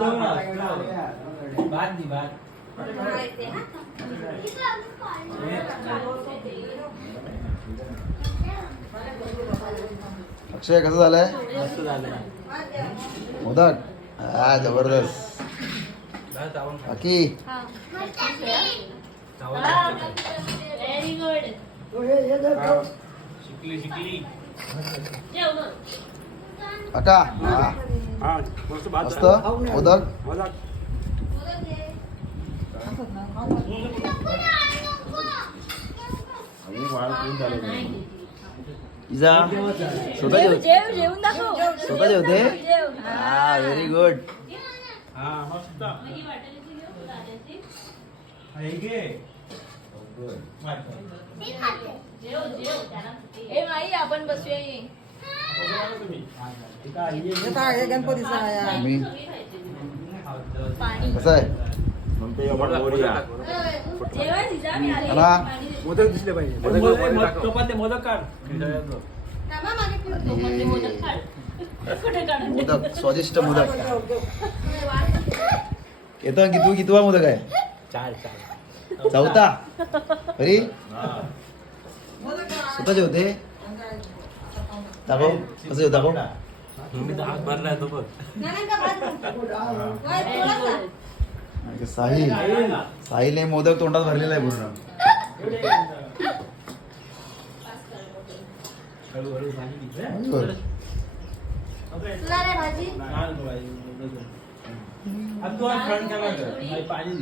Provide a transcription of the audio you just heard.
भात दी भात अक्षय कसं झालंय मस्त झालं मोदक हा जबरदस्त बाकी व्हेरी गुड शिकली काका हा मस्त मोदक इजा स्वतः जेवून दाखव स्वतः जेवते हा व्हेरी गुड हा मस्त ए माई आपण बसूया ये मी पाणी कसं आहे जेवाय तिचा मी आले ना मोदक दिसले पाहिजे चपाती मोदक काढ म्हणजे मोदक खाल कुठे काढून मोदक स्वादिष्ट मोदक येतो कितवा मोदक आहे चार चौथा अरे स्वतः जेवते दाखव कसं जेवता दाखव मी तर हात भरलाय तो बघ साहिलने मोदक तोंडात भरलेला आहे पूर्ण भाजी पाणी